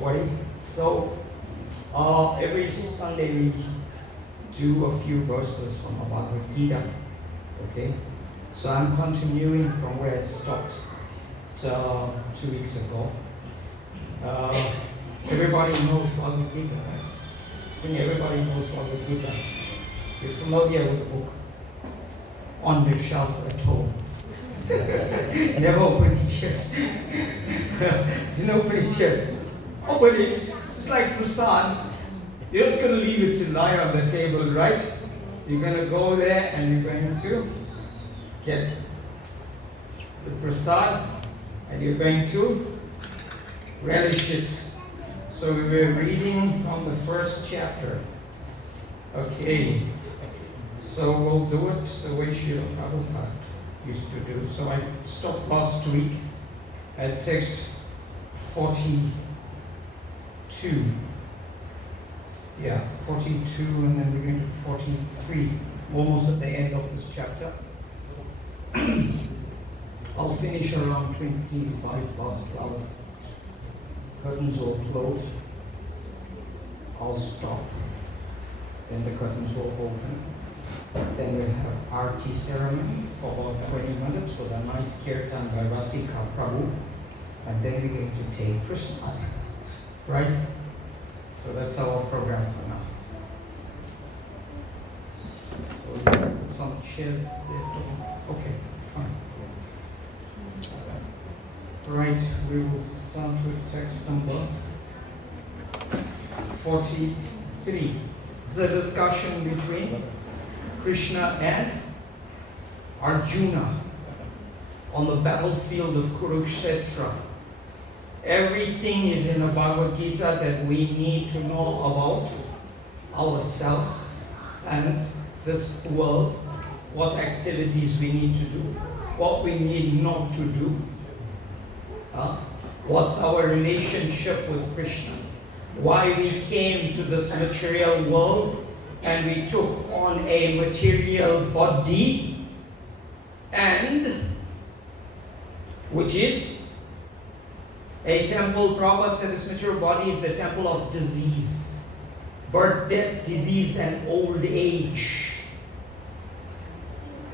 everybody. So, every Sunday we do a few verses from Bhagavad-gita. Okay? So I'm continuing from where I stopped 2 weeks ago. Everybody knows Bhagavad-gita, right? I think everybody knows Bhagavad-gita. You're familiar with the book? On the shelf at home. Never open it yet. Didn't open it yet. Open it. It's like prasad. You're just going to leave it to lie on the table, right? You're going to go there and you're going to get the prasad and you're going to relish it. So we were reading from the first chapter. Okay. So we'll do it the way Srila Prabhupada used to do. So I stopped last week at text 42. Yeah, 42, and then we're going to 43, almost at the end of this chapter. I'll finish around 25 past 12. Curtains will close. I'll stop. Then the curtains will open. Then we'll have Aarti ceremony for about 20 minutes with a nice kirtan by Rasika Prabhu. And then we're going to take prasad. Right? So that's our program for now. So we put some chairs there. Okay, fine. Right, we will start with text number 43. It's a discussion between Krishna and Arjuna on the battlefield of Kurukshetra. Everything is in the Bhagavad-gita that we need to know about ourselves and this world, what activities we need to do, what we need not to do, what's our relationship with Krishna, why we came to this material world and we took on a material body, and which is a temple. Prabhupada said this material body is the temple of disease, birth, death, disease, and old age.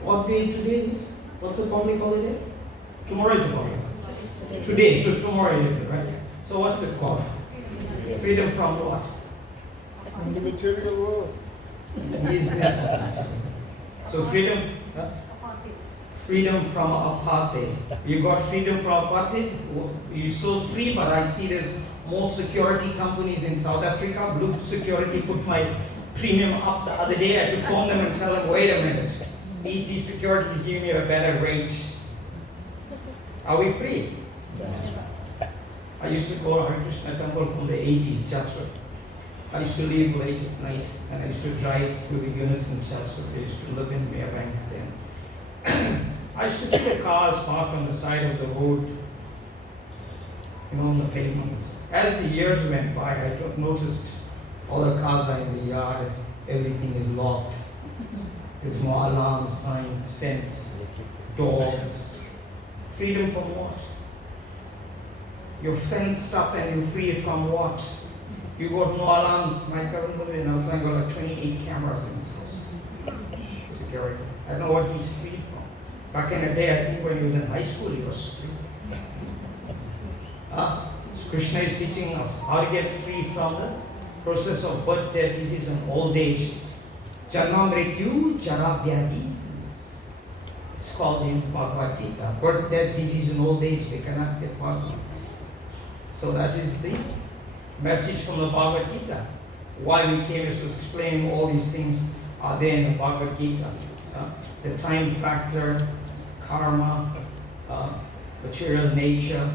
What day today is? What's the public holiday? Tomorrow is the public. Today, so tomorrow is it, right? So what's it called? Freedom from what? From the material world. So freedom? Freedom from apartheid. You got freedom from apartheid? You're still free, but I see there's more security companies in South Africa. Blue Security put my premium up the other day. I had to phone them and tell them, wait a minute, ET Security is giving me a better rate. Are we free? I used to go to Hare Krishna temple from the 80s, Chatsworth. I used to leave late at night and I used to drive to the units in Chatsworth. I used to live in Merebank then. I used to see the cars parked on the side of the road, on the pavements. As the years went by, I noticed all the cars are in the yard, everything is locked. There's no alarm signs, fence, doors. Freedom from what? You're fenced up and you're free from what? You got no alarms. My cousin was in Austin, got like 28 cameras in his house. Security. I don't know what he's free from. Back in the day, I think when he was in high school, he was free. So Krishna is teaching us how to get free from the process of birth, death, disease, and old age. Janma Mrityu Jara Vyadi. It's called in Bhagavad-gita. Birth, death, disease, and old age, they cannot get past it. So that is the message from the Bhagavad-gita. Why we came is to explain all these things are there in the Bhagavad-gita. The time factor, karma, material nature,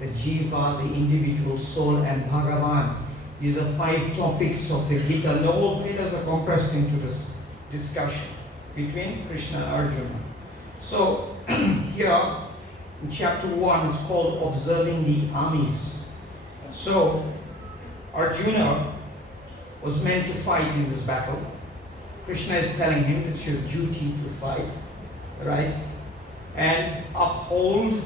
the jiva, the individual soul, and Bhagavan. These are 5 topics of the Gita. And the whole Vedas are compressed into this discussion between Krishna and Arjuna. So here in chapter 1, it's called Observing the Armies. So Arjuna was meant to fight in this battle. Krishna is telling him it's your duty to fight, right? And uphold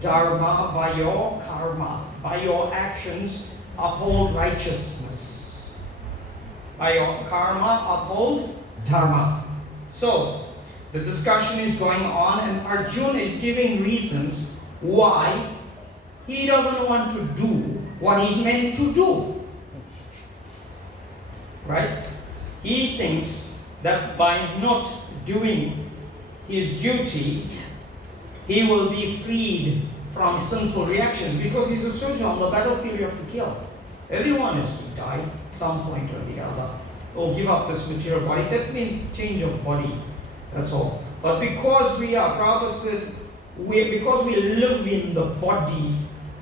dharma by your karma, by your actions. uphold righteousness. By karma, uphold dharma. So, the discussion is going on, and Arjuna is giving reasons why he doesn't want to do what he's meant to do. Right? He thinks that by not doing his duty, he will be freed from sinful reactions, because he's a soldier on the battlefield. You have to kill. Everyone is to die at some point or the other, or give up this material body. That means change of body. That's all. But because we are, Prabhupada said, because we live in the body,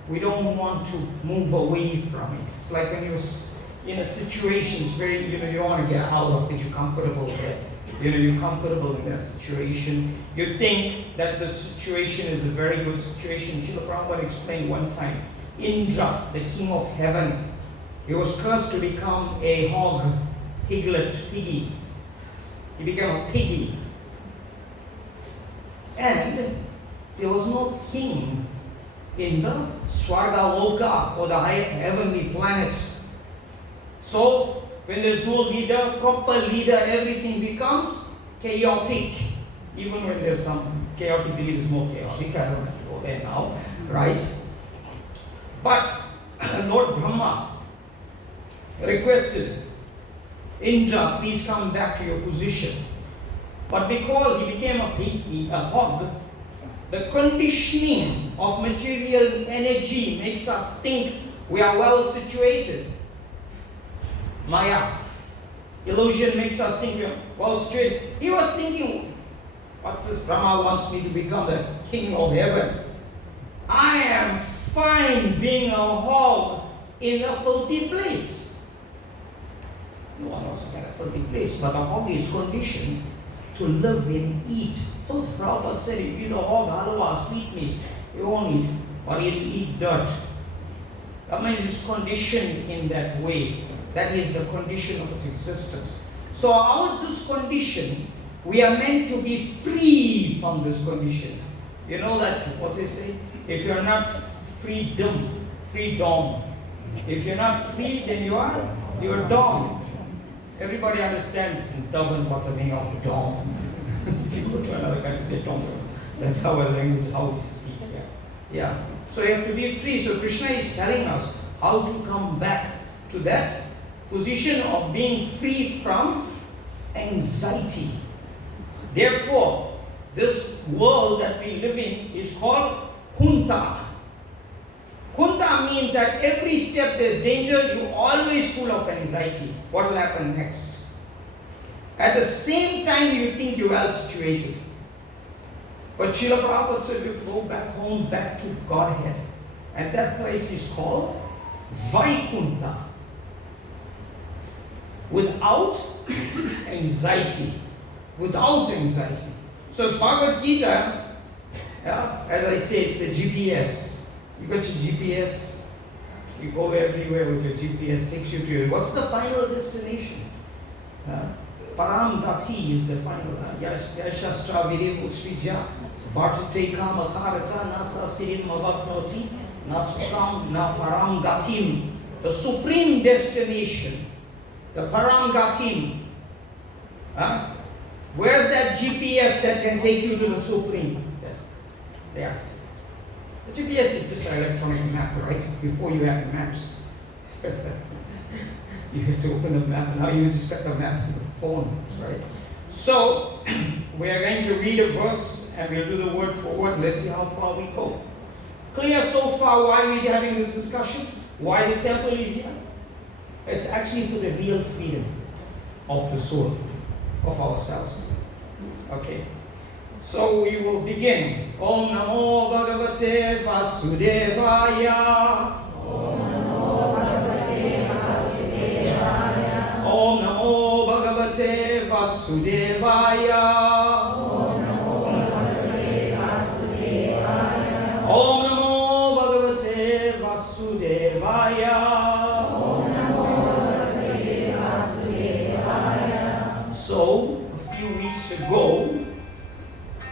we don't want to move away from it. It's like when you're in a situation, it's very, you don't want to get out of it. You're comfortable there. You're comfortable in that situation. You think that the situation is a very good situation. Srila Prabhupada explained one time, Indra, the king of heaven, he was cursed to become a hog, piglet, piggy. He became a piggy. And there was no king in the Swarga Loka, or the high heavenly planets. So, when there's no leader, proper leader, everything becomes chaotic. Even when there's some chaotic leaders, more chaotic. I don't have to go there now, right? But Lord Brahma requested, Indra, please come back to your position. But because he became a hog, the conditioning of material energy makes us think we are well situated. Maya, illusion makes us think we are well situated. He was thinking, what does Brahma wants me to become the king of heaven? I am fine being a hog in a filthy place. No one wants to get a filthy place, but a hog is conditioned to live and eat. Filth. Prabhupada said, if you eat a hog, halwa, sweet meat, you won't eat, but you'll eat dirt. That means it's conditioned in that way. That is the condition of its existence. So out of this condition, we are meant to be free from this condition. You know that, what they say? If you're not freedom. If you're not free, then you're dom. Everybody understands in Durban what's the meaning of dom. If you go to another country, say dom. That's our language, how we speak. Yeah. So you have to be free. So Krishna is telling us how to come back to that position of being free from anxiety. Therefore, this world that we live in is called Kunta. Kunta means that every step there's danger, you're always full of anxiety. What will happen next? At the same time, you think you're well situated. But Srila Prabhupada said you go back home, back to Godhead. And that place is called Vaikunta. Without anxiety. Without anxiety. So it's Bhagavad-gita, as I say, it's the GPS. You got your GPS, you go everywhere with your GPS, takes you to your, what's the final destination? Param Gati is the final. Yashastra Virim Utsrija, Vartate Kamakarata, Nasa Sirim Mavaknoti, Nasukam, Na Param Gatim, the supreme destination, the Param Gatim. Where's that GPS that can take you to the supreme? There. The GPS is just an electronic map, right? Before you have maps. You have to open the map, now you just got the map on the phone, right? So, we are going to read a verse and we'll do the word for word. Let's see how far we go. Clear so far why we're having this discussion? Why this temple is here? It's actually for the real freedom of the soul, of ourselves. Okay. So we will begin. Om Namo Bhagavate Vasudevaya. Om Namo Bhagavate Vasudevaya. Om Namo Bhagavate Vasudevaya. Om Namo Bhagavate Vasudevaya. Om Namo Bhagavate Vasudevaya. Om Namo Bhagavate Vasudevaya. So, a few weeks ago,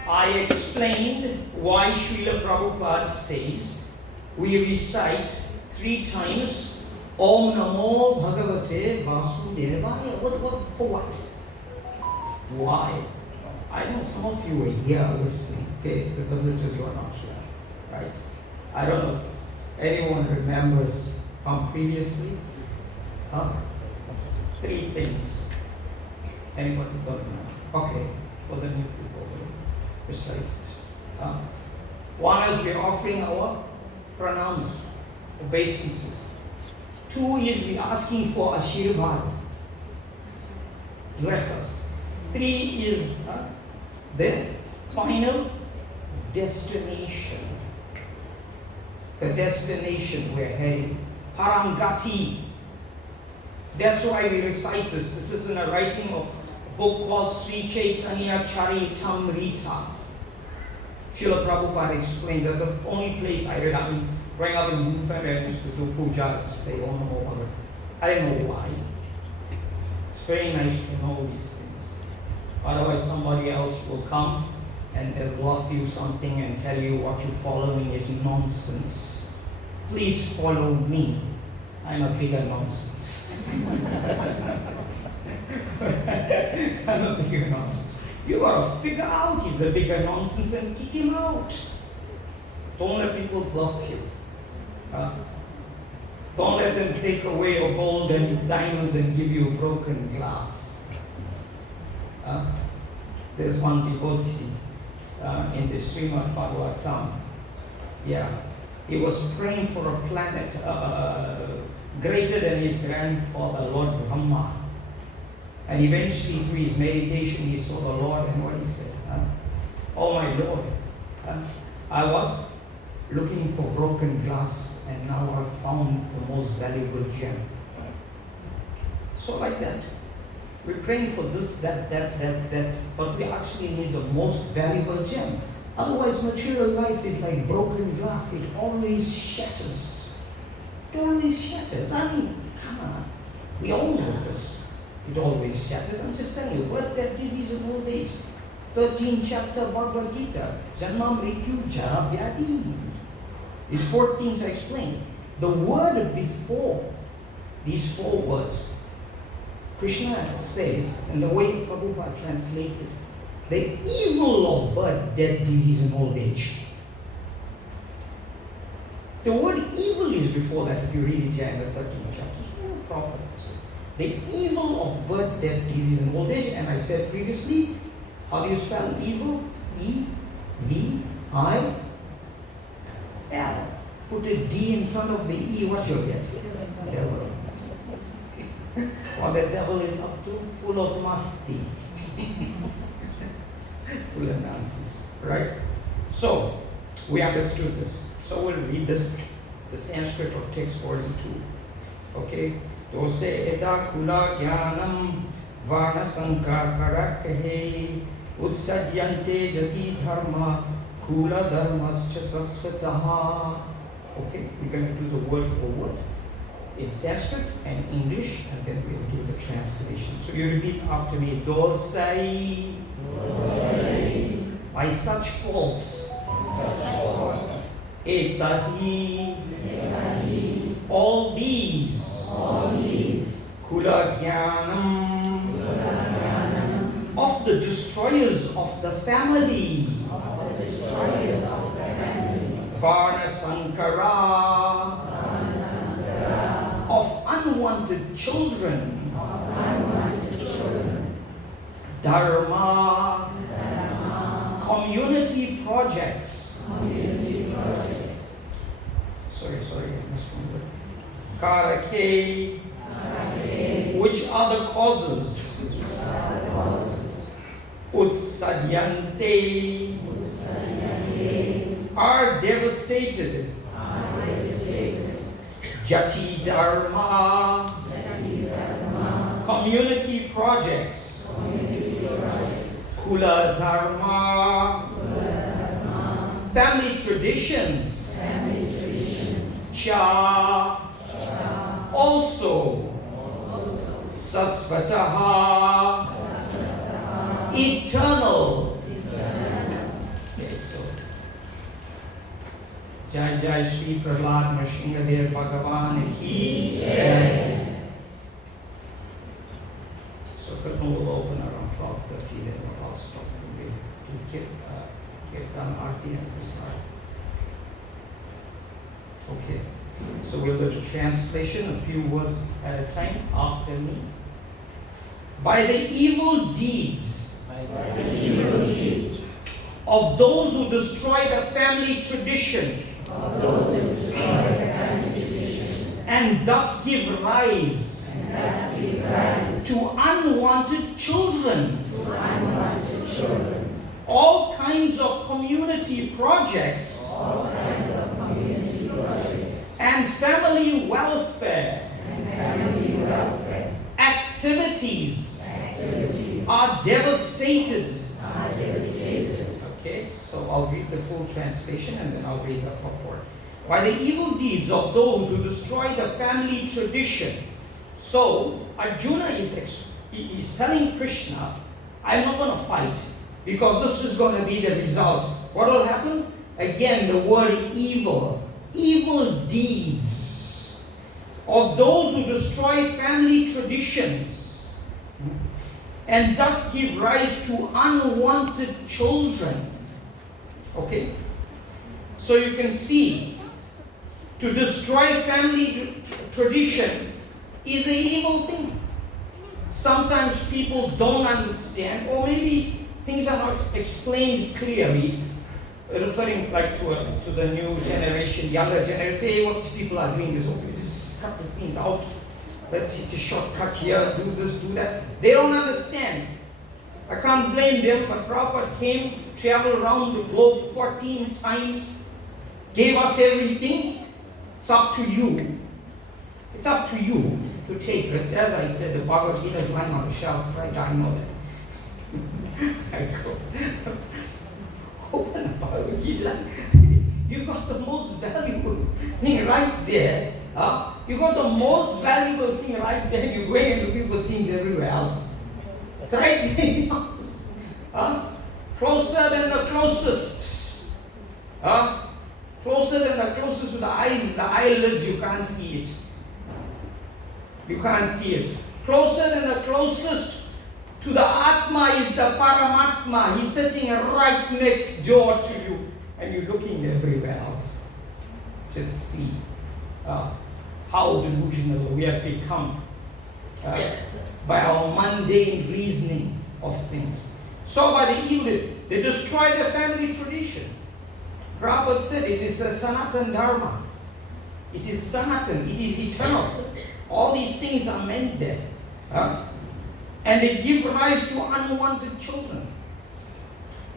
I explained why Srila Prabhupada says we recite 3 times Om Namo Bhagavate Vasudevaya. For what? Why? I know some of you were here listening. Okay, the visitors were not here, right? I don't know. Anyone remembers from previously? Three things. Anybody don't know? Okay, for the new people, besides. One is we're offering our pranams, obeisances. Two is we're asking for Ashirvad. Bless us. Three is the final destination. The destination we're heading. Parangati. That's why we recite this. This is in a writing of a book called Sri Chaitanya Charitamrita. Srila Prabhupada explained that the only place I read, I mean, growing up in Durban, I used to do puja, to say Om Namo Bhagavate. I didn't know why. It's very nice to know these things. Otherwise, somebody else will come and they'll bluff you something and tell you what you're following is nonsense. Please follow me. I'm a bigger nonsense. I'm a bigger nonsense. You gotta figure out he's a bigger nonsense and kick him out. Don't let people bluff you. Don't let them take away your gold and diamonds and give you broken glass. There's one devotee in the Srimad Bhagavatam. Yeah, he was praying for a planet greater than his grandfather, Lord Brahma. And eventually, through his meditation, he saw the Lord, and what he said, "Oh my Lord, I was looking for broken glass, and now I've found the most valuable gem." So like that. We're praying for this, that, but we actually need the most valuable gem. Otherwise, material life is like broken glass. It always shatters. It always shatters. I mean, come on. We all know this. It always shatters. I'm just telling you, what that disease of old age. 13th chapter Bhagavad-gita. Janma Mrityu Jara Vyadi. These 4 things I explained. The word before these 4 words, Krishna says, and the way Prabhupada translates it, the evil of birth, death, disease, and old age. The word evil is before that if you read it in the 13th chapter. It's very proper. The evil of birth, death, disease, and old age. And I said previously, how do you spell evil? E-V-I-L. Put a D in front of the E, what you'll get? Devil. What the devil is up to? Full of musty. Full of nonsense. Right? So, we understood this. So we'll read this, the Sanskrit of text 42. Okay? Dose eda kula jnanam vana sankara kahe utsadyante jati dharma kula dharmascha sasvataha. Okay? We're going to do the word for word in Sanskrit and English, and then we'll do the translation. So you repeat after me. Dosai. By such faults. Etahi. All these. Kula Jnanam. Of the destroyers of the family. Varna Sankara. Of unwanted children. Dharma. Community projects. Sorry, I missed one word. Karake. Which are the causes? Utsadyante. Are devastated. Jati Dharma. Community projects. Kula Dharma. Family traditions. Cha. Also. Sasvataha. Eternal. Okay, Jai Jai Shri Prahlad Nrsimhadev Bhagavan Ki Jai. So curtain will open around 12:30, then I'll stop to Kirtan, Arti and Prasad. Okay, so we'll go to translation, a few words at a time after me. By the evil deeds of those who destroy the family tradition and thus give rise to unwanted children, all kinds of community projects and family welfare activities are devastated. Okay, so I'll read the full translation and then I'll read the purport. By the evil deeds of those who destroy the family tradition. So Arjuna is telling Krishna, I'm not going to fight because this is going to be the result. What will happen? Again, the word evil. Evil deeds of those who destroy family traditions and thus give rise to unwanted children. Okay? So you can see, to destroy family tradition is an evil thing. Sometimes people don't understand, or maybe things are not explained clearly, referring like to the new generation, younger generation. Say, what people are doing is, okay, just cut these things out. Let's hit a shortcut here, do this, do that. They don't understand. I can't blame them, but Prabhupada came, traveled around the globe 14 times, gave us everything. It's up to you. It's up to you to take it. As I said, the Bhagavad-gita is lying on the shelf, right? I know that. I go. Open the Bhagavad-gita. You got the most valuable thing right there. You got the most valuable thing right there. You're going and looking for things everywhere else. It's right there. Closer than the closest. Closer than the closest to the eyes, the eyelids, you can't see it. You can't see it. Closer than the closest to the Atma is the Paramatma. He's sitting right next door to you and you're looking everywhere else. Just see how delusional we have become by our mundane reasoning of things. So by the evil, they destroy the family tradition. Prabhupada said it is a Sanatan Dharma. It is Sanatan, it is eternal. All these things are meant there. And they give rise to unwanted children.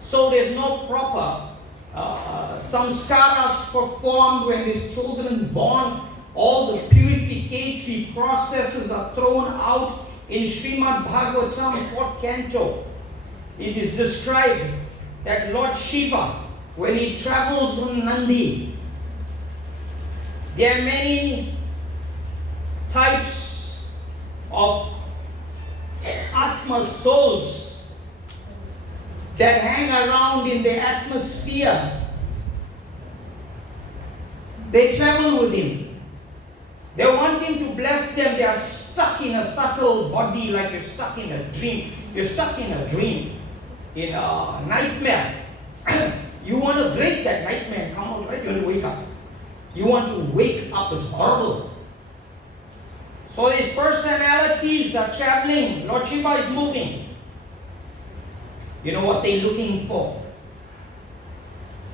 So there's no proper samskaras performed when these children born. All the purificatory processes are thrown out in Srimad Bhagavatam, 4th canto. It is described that Lord Shiva, when he travels on Nandi, there are many types of Atma souls that hang around in the atmosphere. They travel with him. They want him to bless them. They are stuck in a subtle body like you're stuck in a dream. You're stuck in a dream, in a nightmare. You want to break that nightmare and come out, right? You want to wake up. You want to wake up. It's horrible. So these personalities are traveling. Lord Shiva is moving. You know what they're looking for?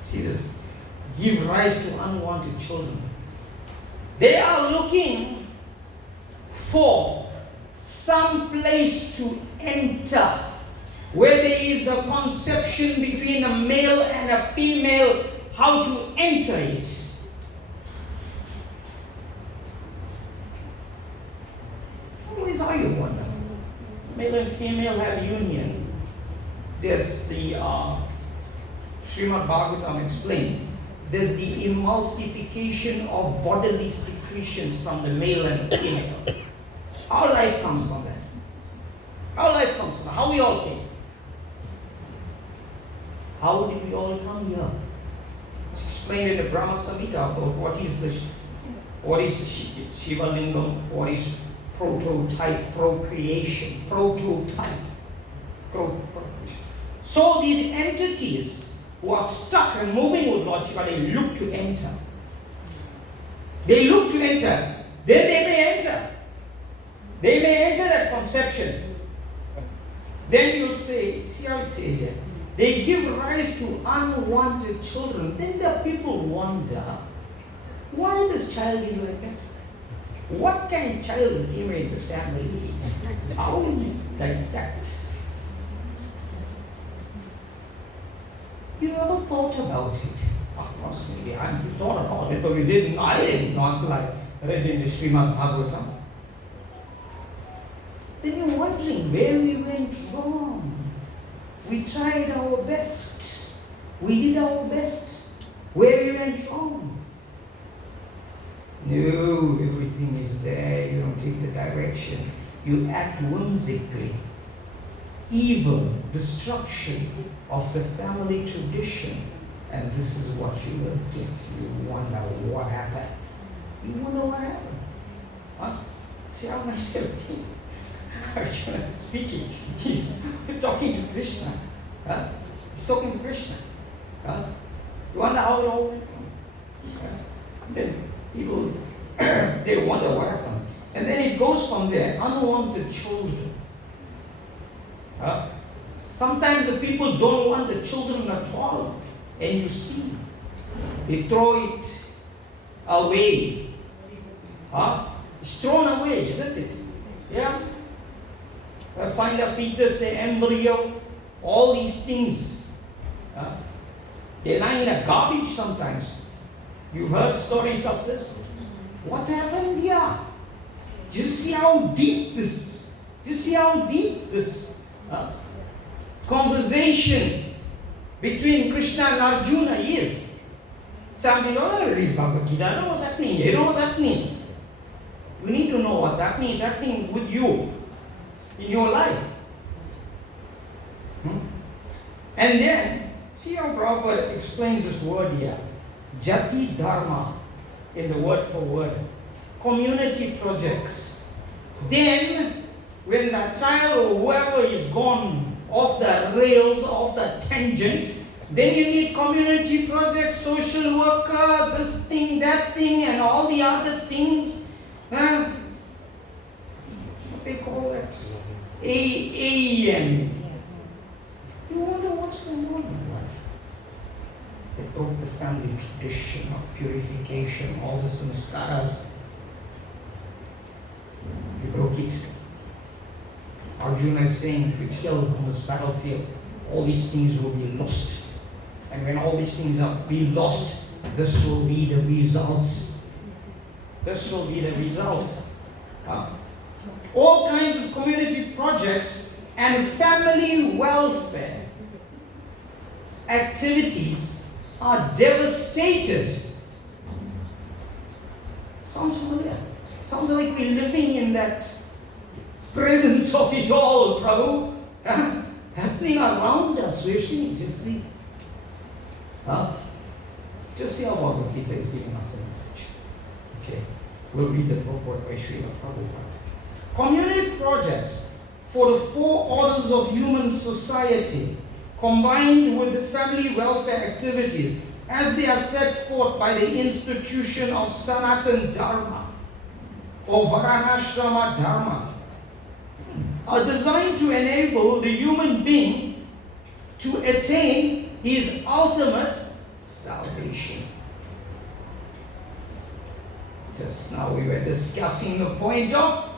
See this? Give rise to unwanted children. They are looking for some place to enter where there is a conception between a male and a female, how to enter it. Always are you wonder. Male and female have union. There's the Srimad Bhagavatam explains. There's the emulsification of bodily secretions from the male and female. Our life comes from that. Our life comes from how we all came. How did we all come here? It's explained in the Brahma Samhita about what is Shiva Lingam, what is prototype, procreation, prototype. So these entities who are stuck and moving with Lord Shiva, they look to enter. They look to enter. Then they may enter. They may enter that conception. Then you'll say, see how it says here, they give rise to unwanted children. Then the people wonder, why this child is like that? What kind of child came in this family? How is like that? You ever thought about it? Of course, maybe you thought about it, but you didn't. I didn't know until I read in the Srimad Bhagavatam. Then you're wondering where we went wrong. We tried our best. We did our best. Where we went wrong. No, everything is there. You don't take the direction. You act whimsically. Evil, destruction of the family tradition. And this is what you will get. You wonder what happened. You wonder what happened. Huh? See how nice everything is. Arjuna is speaking. He's talking to Krishna. Huh? He's talking to Krishna. Huh? You wonder how it all went wrong. Then people, they wonder what happened. And then it goes from there. Unwanted children. Huh? Sometimes the people don't want the children at all. And you see, they throw it away. Huh? It's thrown away, isn't it? Yeah. Find a fetus, the embryo, all these things. They're lying in a garbage sometimes. You've heard stories of this. What happened here? Just see how deep this is. Just see how deep this conversation between Krishna and Arjuna is. Something, read Bhagavad-gita, I know what's happening. You know what's happening. We need to know what's happening. It's happening with you. In your life. And then, see how Prabhupada explains this word here. Jati Dharma, in the word for word. Community projects. Then, when the child or whoever is gone off the rails, off the tangent, then you need community projects, social worker, this thing, that thing, and all the other things. What they call it? AEM. You wonder what's going on in life. They broke the family tradition of purification, all the samskaras. They broke it. Arjuna is saying, if we kill on this battlefield, all these things will be lost. And when all these things are be lost, this will be the results. This will be the results. All kinds of community projects and family welfare activities are devastated. Sounds familiar. Sounds like we're living in that presence of it all, Prabhu. Happening around us. We're seeing, just see. Just see how Bhagavad-gita is giving us a message. Okay. We'll read the purport by Srila Prabhupada. Community projects for the four orders of human society, combined with the family welfare activities, as they are set forth by the institution of Sanatan Dharma or Varanashrama Dharma, are designed to enable the human being to attain his ultimate salvation. Just now we were discussing the point of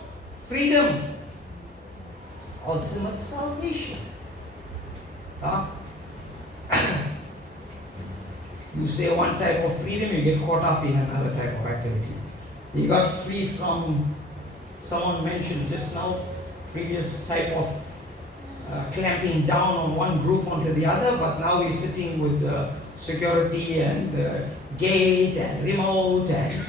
freedom, ultimate salvation. You say one type of freedom, you get caught up in another type of activity. You got free from, someone mentioned just now, previous type of clamping down on one group onto the other, but now we're sitting with security and gate and remote and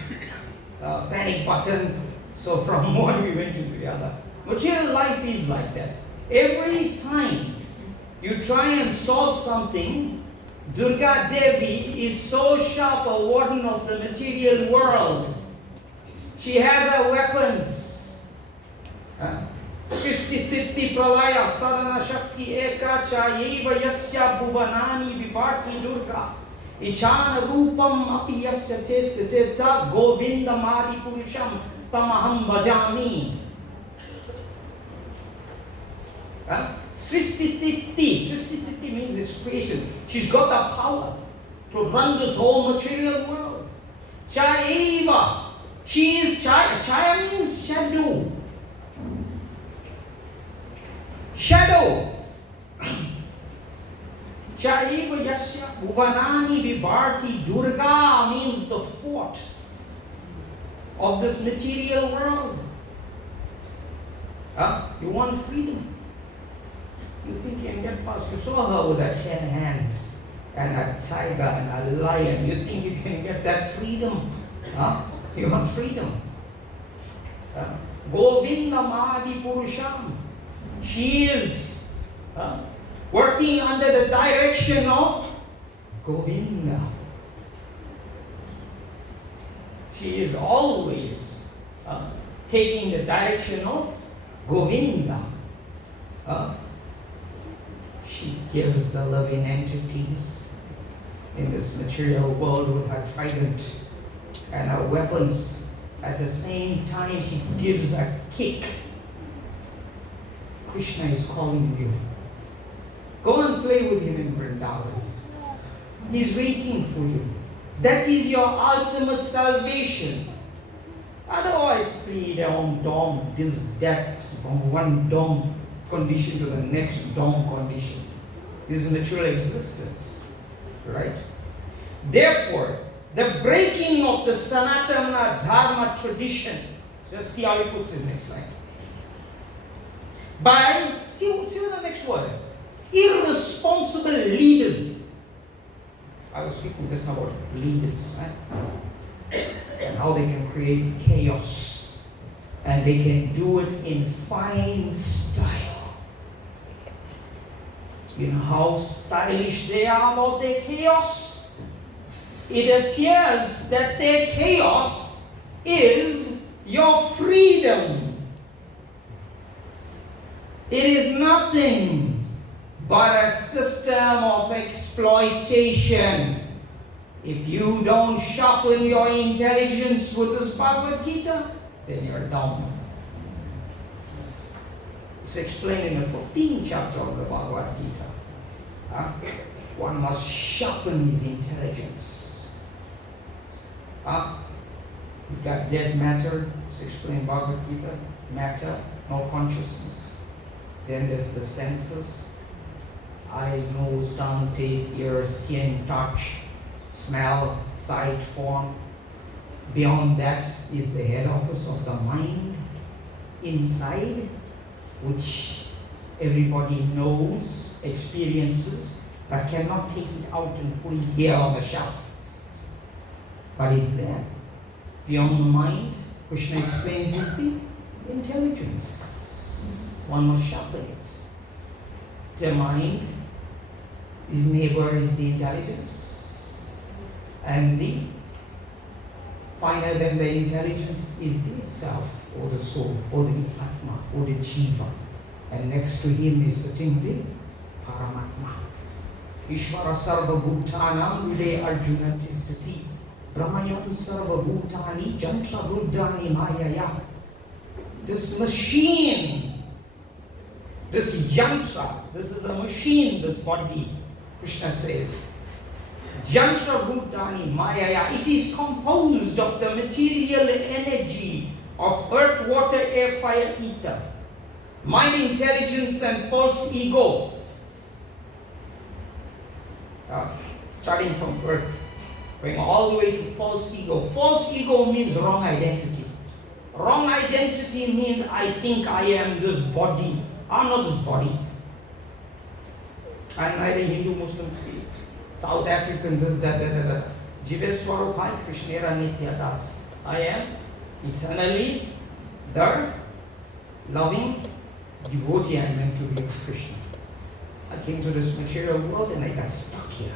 panic button. So from one we went into the other. Material life is like that. Every time you try and solve something, Durga Devi is so sharp a warden of the material world. She has her weapons. Srishti Sthiti Pralaya Sadhana Shakti Eka Chayeva Yasya Bhuvanani Vibharti Durga Ichana Rupam Api Yasya Chesta Cheta Govinda Madi Purusham Tamaham Bhajami. Srishti Sthiti means it's creation. She's got the power to run this whole material world. Chayeva. She is Chaya. Chaya means shadow. Shadow. Chayeva Yasya Bhuvanani Vibharti. Durga means the fort of this material world. You want freedom? You think you can get past? You saw her with her 10 hands and a tiger and a lion. You think you can get that freedom? You want freedom? Govinda Madi Purusham. She is working under the direction of Govinda. She is always taking the direction of Govinda. She gives the living entities in this material world with her trident and her weapons. At the same time, she gives a kick. Krishna is calling you. Go and play with him in Vrindavan. He's waiting for you. That is your ultimate salvation. Otherwise, freedom, dom, this, that, from one dom condition to the next dom condition. This is material existence. Right? Therefore, the breaking of the Sanatana Dharma tradition. Just see how he puts his next line. By, see the next word. Irresponsible leaders. I was speaking just now about leaders. Right? And how they can create chaos. And they can do it in fine style. You know how stylish they are about their chaos? It appears that their chaos is your freedom. It is nothing but a system of exploitation. If you don't sharpen your intelligence with this Bhagavad-gita, then you're dumb. It's explained in the 15th chapter of the Bhagavad-gita. One must sharpen his intelligence. You've got dead matter, it's explained in Bhagavad-gita. Matter, no consciousness. Then there's the senses. Eyes, nose, tongue, taste, ear, skin, touch, smell, sight, form. Beyond that is the head office of the mind inside, which everybody knows, experiences, but cannot take it out and put it here on the shelf. But it's there. Beyond the mind, Krishna explains, is the intelligence. One must sharpen it. The mind, his neighbor is the intelligence. And the finer than the intelligence is the self, or the soul, or the Atma, or the Jiva. And next to him is sitting the Paramatma. Ishvara Sarva Bhutanam Ude Arjuna Tistati Brahmayam Sarva Bhutani Jantra Buddhani Mayaya. This machine, this yantra, this is the machine, this body, Krishna says. Jantra Bhutani Mayaya. It is composed of the material energy of earth, water, air, fire, ether. Mind, intelligence, and false ego. Starting from earth, going all the way to false ego. False ego means wrong identity. Wrong identity means I think I am this body. I'm not this body. I'm neither Hindu, Muslim, South African, this, that. Jive Swarupai Krishnera Nitya Das. I am eternally the loving devotee I meant to be of Krishna. I came to this material world and I got stuck here.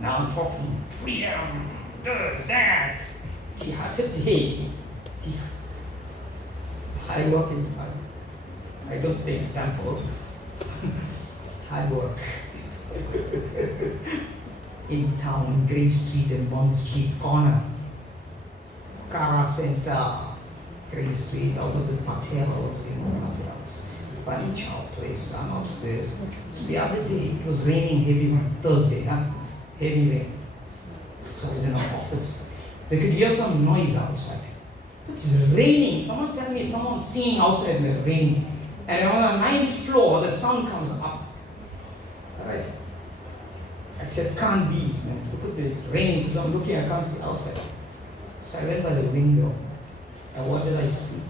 Now I'm talking freedom, this, that. The other day, I work in, I don't stay in a temple. I work in town, Grey Street and Bond Street corner. Kara Center, Grey Street, opposite Patel's, Patel's. Bunny Chow place, I'm upstairs. So the other day, it was raining heavy, Thursday, heavy rain. So I was in an office. They could hear some noise outside. It's raining. Someone tell me someone's singing outside in the rain. And on the 9th floor, the sun comes up. Alright. I said, can't be, man. Look at this. It's raining because I'm looking, I can't see outside. So I went by the window. And what did I see?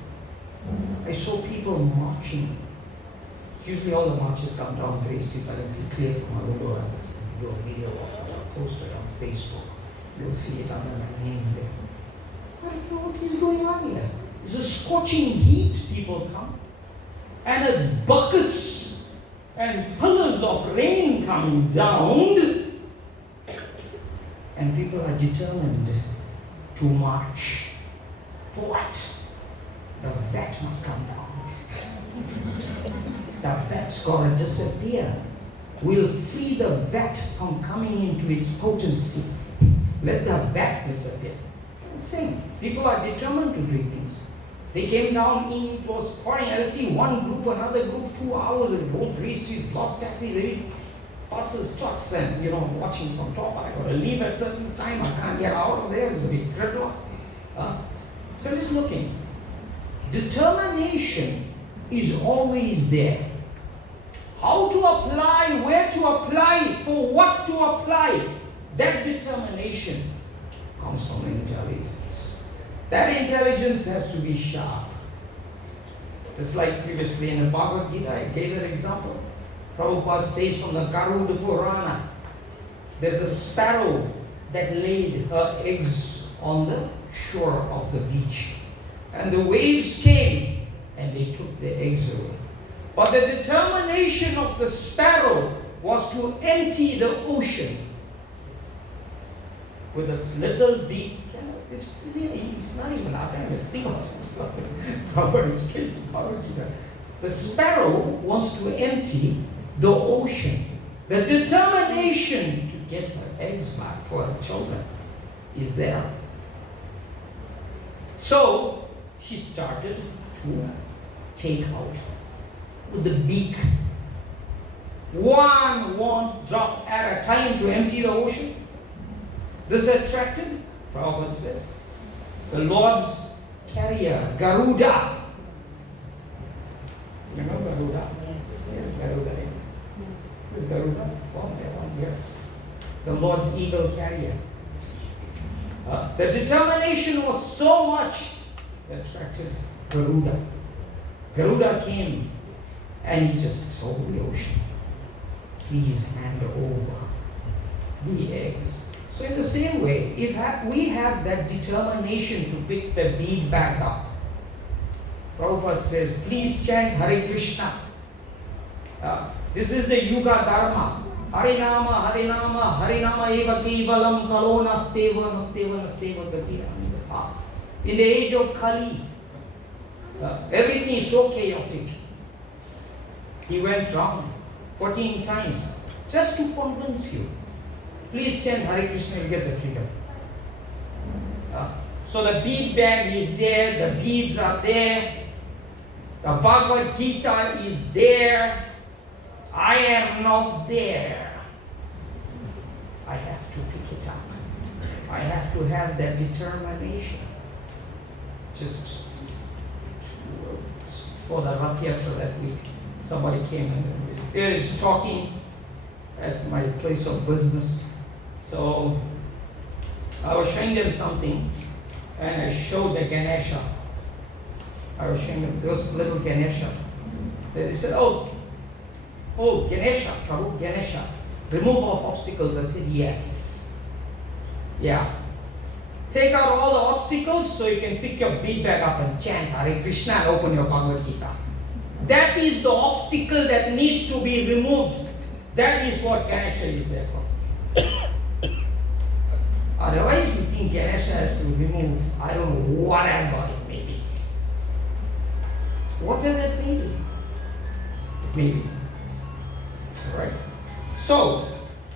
I saw people marching. Usually all the marches come down Grey Street. I can see clear from my window. I just do a video or post it on Facebook. You'll see it under my name there. What is going on here? It's a scorching heat, people come. And it's buckets and pillars of rain coming down. And people are determined to march. For what? The VAT must come down. The VAT's got to disappear. We'll free the VAT from coming into its potency. Let the VAT disappear. Same. People are determined to do things. They came down in, it was pouring. I see one group, another group, 2 hours ago, Grey Street, block taxi, they buses, trucks, and watching from top. I got to leave at a certain time. I can't get out of there. It's a big gridlock. So just looking. Determination is always there. How to apply, where to apply, for what to apply, that determination comes from intelligence. That intelligence has to be sharp. Just like previously in the Bhagavad-gita, I gave that example. Prabhupada says from the Garuda Purana, there's a sparrow that laid her eggs on the shore of the beach. And the waves came and they took the eggs away. But the determination of the sparrow was to empty the ocean with its little beak. It's not even out there. Think of it. The sparrow wants to empty the ocean. The determination to get her eggs back for her children is there. So she started to take out with the beak one drop at a time to empty the ocean. This attracted, Prabhupada says, the Lord's carrier, Garuda. You know Garuda? Yes, Garuda. This is Garuda. One here. The Lord's eagle carrier. The determination was so much that attracted Garuda. Garuda came and he just told the ocean, please hand over the eggs. So in the same way, if we have that determination to pick the bead back up, Prabhupada says, please chant Hare Krishna. This is the Yuga Dharma. Harinama, Harinama, Harinama eva kevalam kalo nasteva, nasteva, nasteva gatinam. In the age of Kali, everything is so chaotic. He went round 14 times just to convince you. Please chant Hare Krishna, you'll get the freedom. So the bead bag is there, the beads are there, the Bhagavad-gita is there. I am not there. I have to pick it up. I have to have that determination. Just for the Rath Yatra that week, somebody came and is talking at my place of business. So I was showing them something and I showed the Ganesha. I was showing them those little Ganesha. They said, oh Ganesha, Prabhu, Ganesha, remove all obstacles. I said, yes. Yeah. Take out all the obstacles so you can pick your bead bag up and chant Hare Krishna and open your Bhagavad-gita. That is the obstacle that needs to be removed. That is what Ganesha is there for. Otherwise, you think Ganesha has to remove, I don't know, whatever it may be. Whatever it may be. It may be. Alright? So,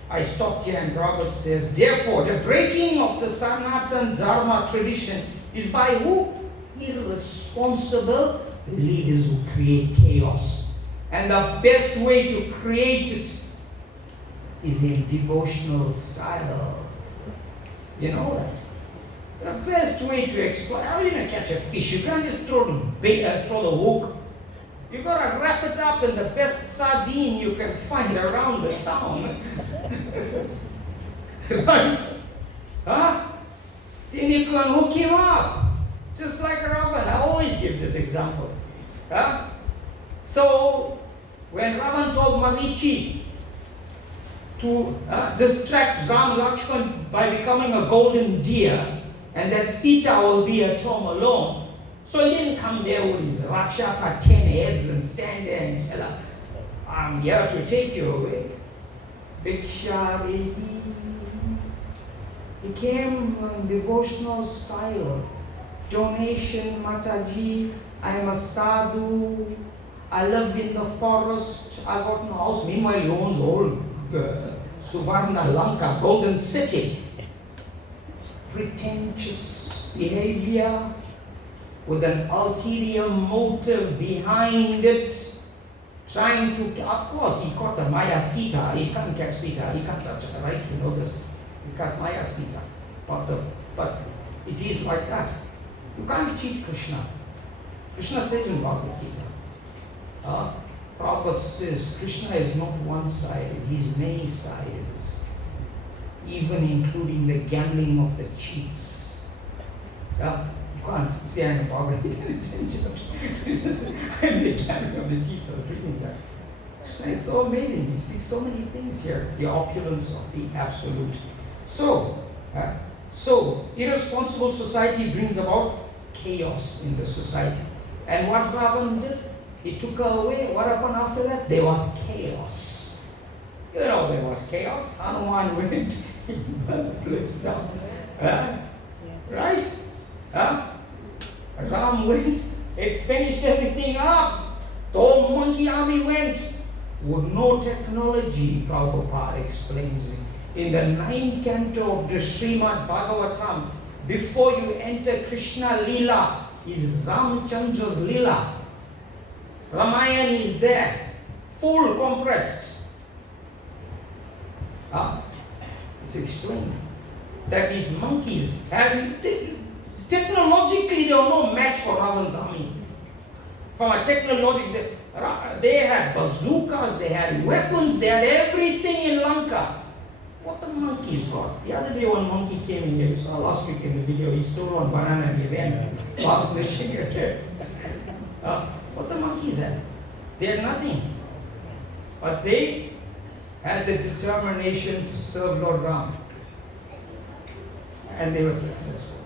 I stopped here and Robert says, therefore, the breaking of the Sanatan Dharma tradition is by who? Irresponsible leaders who create chaos. And the best way to create it is in devotional style. You know that. The best way to exploit, how are you going to catch a fish? You can't just throw the hook. You got to wrap it up in the best sardine you can find around the town. Right? Huh? Then you can hook him up. Just like Ravan. I always give this example. Huh? So, when Ravan told Marichi to distract Ram Lakshman by becoming a golden deer, and that Sita will be at home alone, so he didn't come there with his Rakshasa 10 heads and stand there and tell her, I'm here to take you away. Bhiksha. He came in devotional style. Donation, Mataji, I am a sadhu, I live in the forest, I got no house. Meanwhile, he owns whole Suvarna Lanka, golden city. Pretentious behavior with an ulterior motive behind it. Trying to, of course, he caught the Maya Sita. He can't catch Sita, he can't touch her, right? You know this. He caught Maya Sita. But it is like that. You can't cheat Krishna. Krishna says in Bhagavad-gita, Prabhupada says Krishna is not one-sided, he's many sides, even including the gambling of the cheats. Yeah? You can't say I'm a Bhagavad-gita intention. I'm the gambling of the cheats. I was reading that. Krishna is so amazing. He speaks so many things here. The opulence of the absolute. So, irresponsible society brings about chaos in the society. And what Ravan did? He took her away. What happened after that? There was chaos. You know, there was chaos. Hanuman went and burned the place down. Right? Ram went, they finished everything up. The whole monkey army went with no technology, Prabhupada explains it. In the 9th canto of the Srimad Bhagavatam, before you enter Krishna Leela, is Ramchandra's Leela. Ramayana is there, full compressed. It's explained that these monkeys had, technologically they were no match for Ravan's army. From a technology, they had bazookas, they had weapons, they had everything in Lanka. What the monkeys got? The other day one monkey came in here, you saw last week in the video, he stole one banana and he ran past the finger. What the monkeys had? They had nothing. But they had the determination to serve Lord Ram. And they were successful.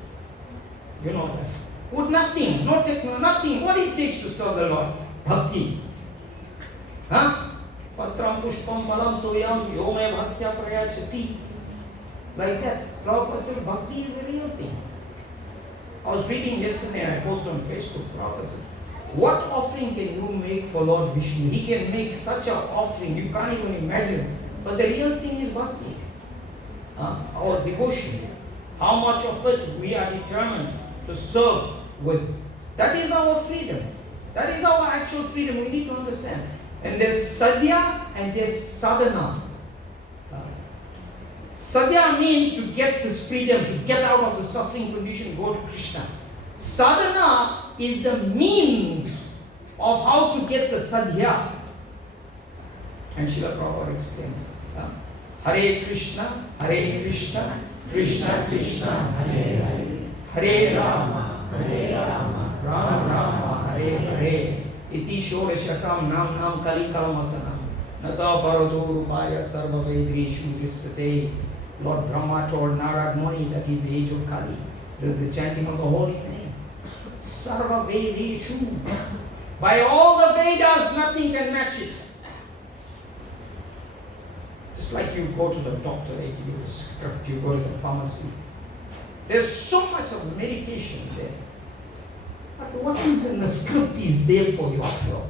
You know that. With nothing, no technology, nothing. What it takes to serve the Lord? Bhakti. Patram pushpam palam toyam yome bhaktya prayachati. Like that. Prabhupada said bhakti is a real thing. I was reading yesterday and I posted on Facebook. Prabhupada said, what offering can you make for Lord Vishnu? He can make such an offering, you can't even imagine. But the real thing is bhakti. Our devotion. How much of it we are determined to serve with. That is our freedom. That is our actual freedom. We need to understand. And there's sadhya and there's sadhana. Sadhya means to get this freedom, to get out of the suffering condition, go to Krishna. Sadhana is the means of how to get the sadhya. And Srila Prabhupada explains. Hare Krishna, Krishna Krishna, Hare Hare, Hare Rama, Rama Rama, Hare Hare. Iti Shorashakam Nam Kalikamasana. Nata Parado Rupaya Sarva Vedrishu Visate. Lord Brahma told Narad Muni that in the age of Kali, there's the chanting of the holy name. Sarva Vedrishu. By all the Vedas, nothing can match it. Just like you go to the doctor, they give you the script, you go to the pharmacy, There's so much of meditation there. But what is in the script is there for you after all.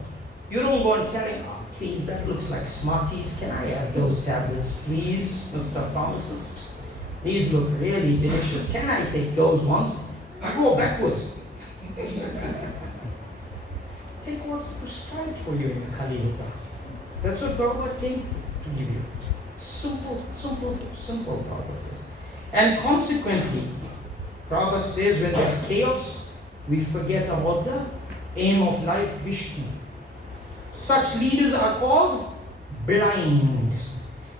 You don't go and tell him, oh, please, that looks like Smarties. Can I have those tablets, please, Mr. Pharmacist? These look really delicious. Can I take those ones? Go backwards. Take what's prescribed for you in the Kali Yuga. That's what Bhagavad came to give you. Simple, simple, simple, Prabhupada says. And consequently, Prabhupada says when there's chaos, we forget about the aim of life, Vishnu. Such leaders are called blind.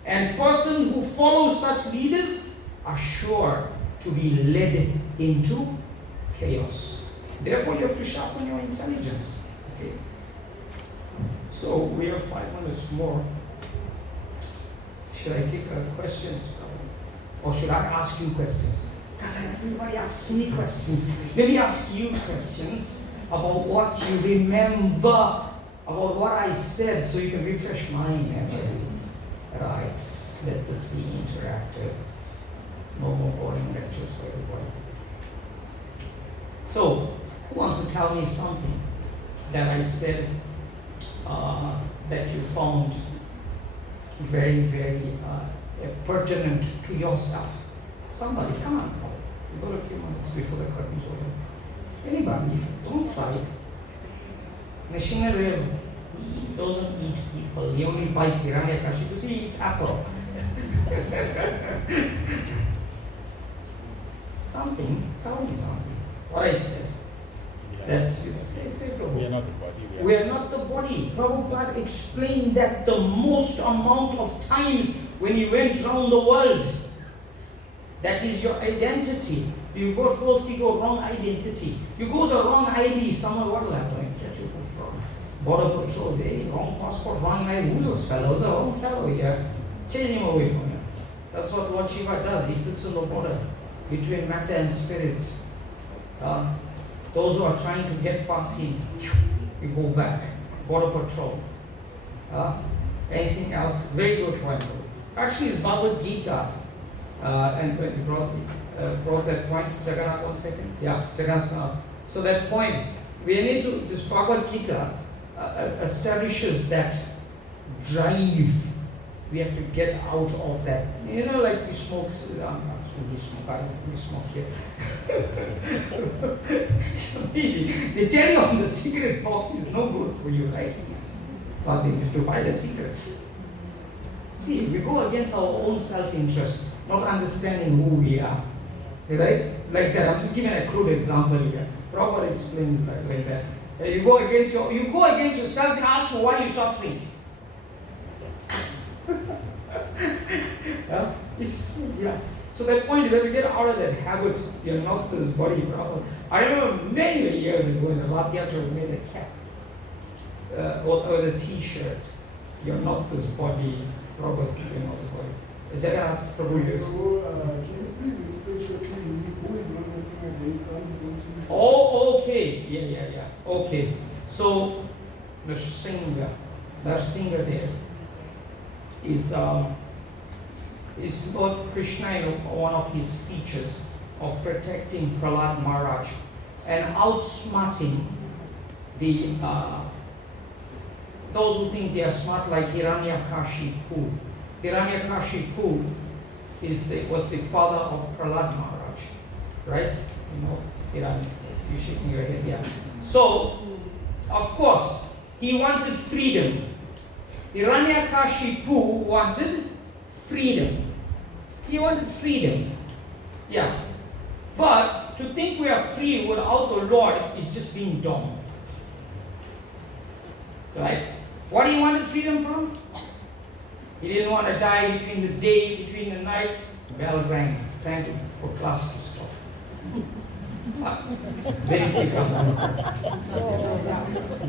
And persons who follow such leaders are sure to be led into chaos. Therefore, you have to sharpen your intelligence. Okay? So, we have 5 minutes more. Should I take questions? Or should I ask you questions? Because everybody asks me questions. Let me ask you questions about what you remember, about what I said, so you can refresh my memory. Right. Let this be interactive. No more boring lectures for everybody. So, who wants to tell me something that I said that you found very, very pertinent to yourself? Somebody, come on. We've got a few minutes before the curtains open. Anybody, don't fight. Missionary, he doesn't eat people. He only bites Hiranyakashi because he eats apple. Something, tell me something. What I said. That We are not the body. We are not the body. Prabhupada explained that the most amount of times when he went around the world. That is your identity. You go falsely, go wrong identity. You go the wrong ID, someone what will happen? Catch you for fraud. Border patrol, hey, wrong passport, wrong ID. Who's this fellow? The wrong fellow here. Chase him away from you. That's what Lord Shiva does. He sits on the border between matter and spirit. Those who are trying to get past him, you go back. Border patrol. Anything else? Very good point. Actually, it's Bhagavad-gita. And when you brought that point, Jagannath, 1 second. Yeah, Jagannath's going to ask. So that point, we need to, this Bhagavad-gita establishes that drive. We have to get out of that. You know, like we smoke, we smoke here. It's so easy. They tell you on the cigarette box is no good for you, right? But they have to buy the cigarettes. See, we go against our own self-interest, not understanding who we are. Right? Like that. I'm just giving a crude example here. Prabhupada explains like that. You go against yourself and ask for why you're suffering. Yeah. So that point, when we get out of that habit, you're not this body problem. I remember many years ago in the Latyatra, we made a cap or a t-shirt. You're not this body, Robert's you're not the body. Jagannath Prabhu years. Can you please explain shortly who is not the singer Dave song? Oh, okay. Yeah. Okay. So the singer there is Lord Krishna in one of his features of protecting Prahlad Maharaj and outsmarting the those who think they are smart, like Hiranyakashipu. Hiranyakashipu was the father of Prahlad Maharaj, right? You know, you're shaking your head, yeah. So, of course, he wanted freedom. Hiranyakashipu wanted freedom. He wanted freedom. Yeah. But to think we are free without the Lord is just being dumb. Right? What he wanted freedom from? He didn't want to die between the day, between the night. Bell rang. Thank you for class to stop. Very quick.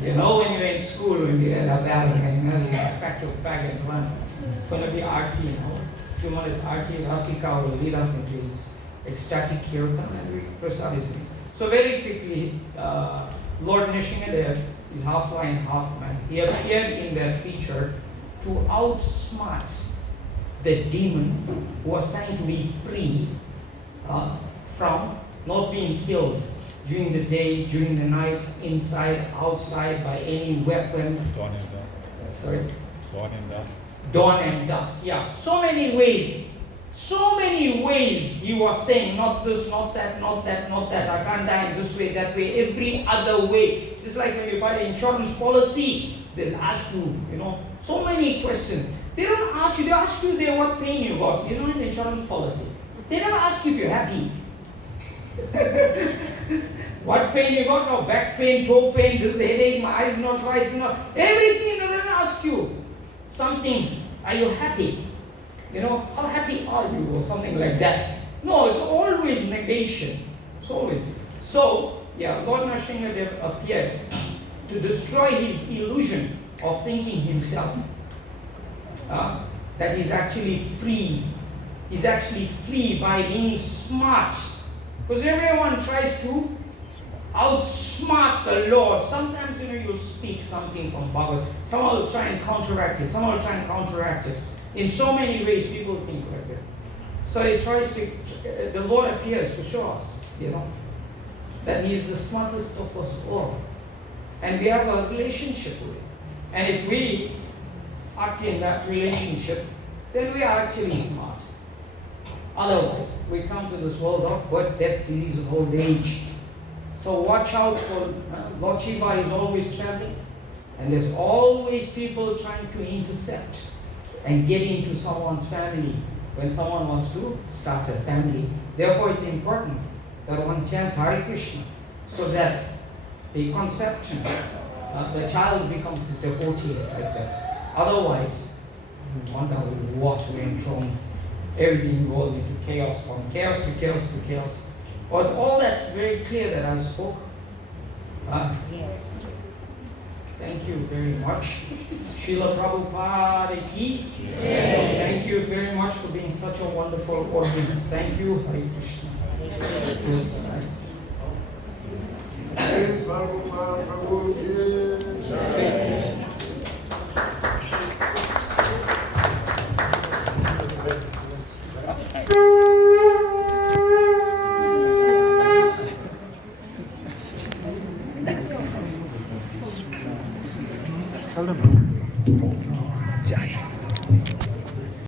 You know, when you're in school, when you get a bell ring, you pack your bag and run. It's going to be RT now. 2 minutes RT, Rasika will lead us into his ecstatic kirtan and we prasad his feet. So very quickly, Lord Nishingadev is half lion, half man. He appeared in that feature to outsmart the demon who was trying to be free from not being killed during the day, during the night, inside, outside, by any weapon. Dawn and dusk. Sorry? Dawn and dusk. Dawn and dusk, yeah. So many ways. So many ways he was saying, not this, not that, not that, not that. I can't die in this way, that way, every other way. Just like when you buy an insurance policy, they'll ask you, so many questions. They don't ask you, they ask you there what pain you got, in the insurance policy. They never ask you if you're happy. What pain you got? No, back pain, toe pain, this headache, my eyes not right, everything. They don't ask you something. Are you happy? How happy are you? Or something like that. No, it's always negation. It's always. So, Lord Nrsimhadev appeared to destroy his illusion of thinking himself that he's actually free. He's actually free by being smart. Because everyone tries to outsmart the Lord. Sometimes, you'll speak something from Bhagavad. Someone will try and counteract it. Someone will try and counteract it. In so many ways, people think like this. So he tries to, the Lord appears to show us, that he is the smartest of us all. And we have a relationship with him. And if we act in that relationship, then we are actually smart. Otherwise, we come to this world of birth, death, disease, of old age. So watch out for, Lord Shiva is always traveling. And there's always people trying to intercept and get into someone's family when someone wants to start a family. Therefore, it's important that one chants Hare Krishna so that the conception, the child becomes a devotee like that. Otherwise, wonder what went wrong. Everything goes into chaos, from chaos to chaos to chaos. Was all that very clear that I spoke? Yes. Thank you very much. Srila Prabhupada ki. Thank you very much for being such a wonderful audience. Thank you. Hare Krishna. Bhagavad-gita, Prabhu ki